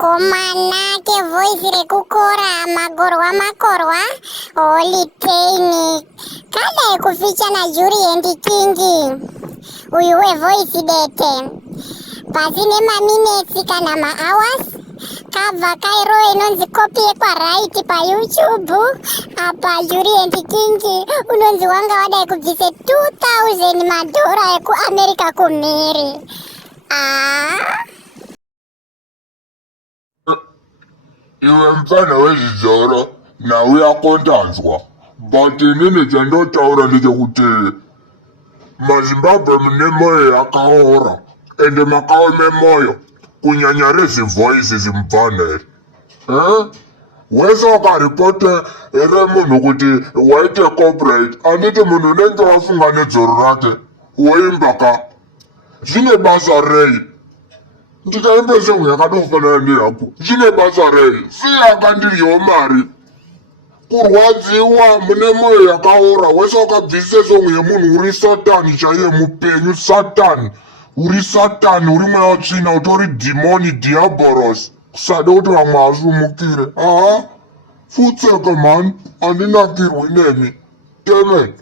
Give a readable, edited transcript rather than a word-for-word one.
Komana ke voice rekukora makorwa holiteini kada kuficha na Jury and King uyu wevoice dete pasine maminutes kana mahours kabva kairo inonzi copy yekwa pa YouTube apa Jury and King unonzi wanga wadai kubvise $2,000 madhora ekuAmerica kumhiri. Iwe mfana wezvizoro nawe yakondanzwa but inini chandotaura ndechekuti maZimbabwe mune moyo yakaora ende makaome moyo kunyanya rezvivoice zimubvaneri wese wakaripote ere munhu kuti waite corporate anditi munhu unenge wafunga nedzoro rake woimba ka zvine basa rei ndikaimbe zvenhu yakadofanana neyapo zvine basa rei siyakandiriwo mari kurwadziwa mune moyo yakaora wese wakabvisise songo yemunhu uri satani chaiye mupenyu satani uri satani uri mweya watsvina utori dhimoni diaboros kusade kuti vamwe asumukire futseke mani handinakirwi nemi temet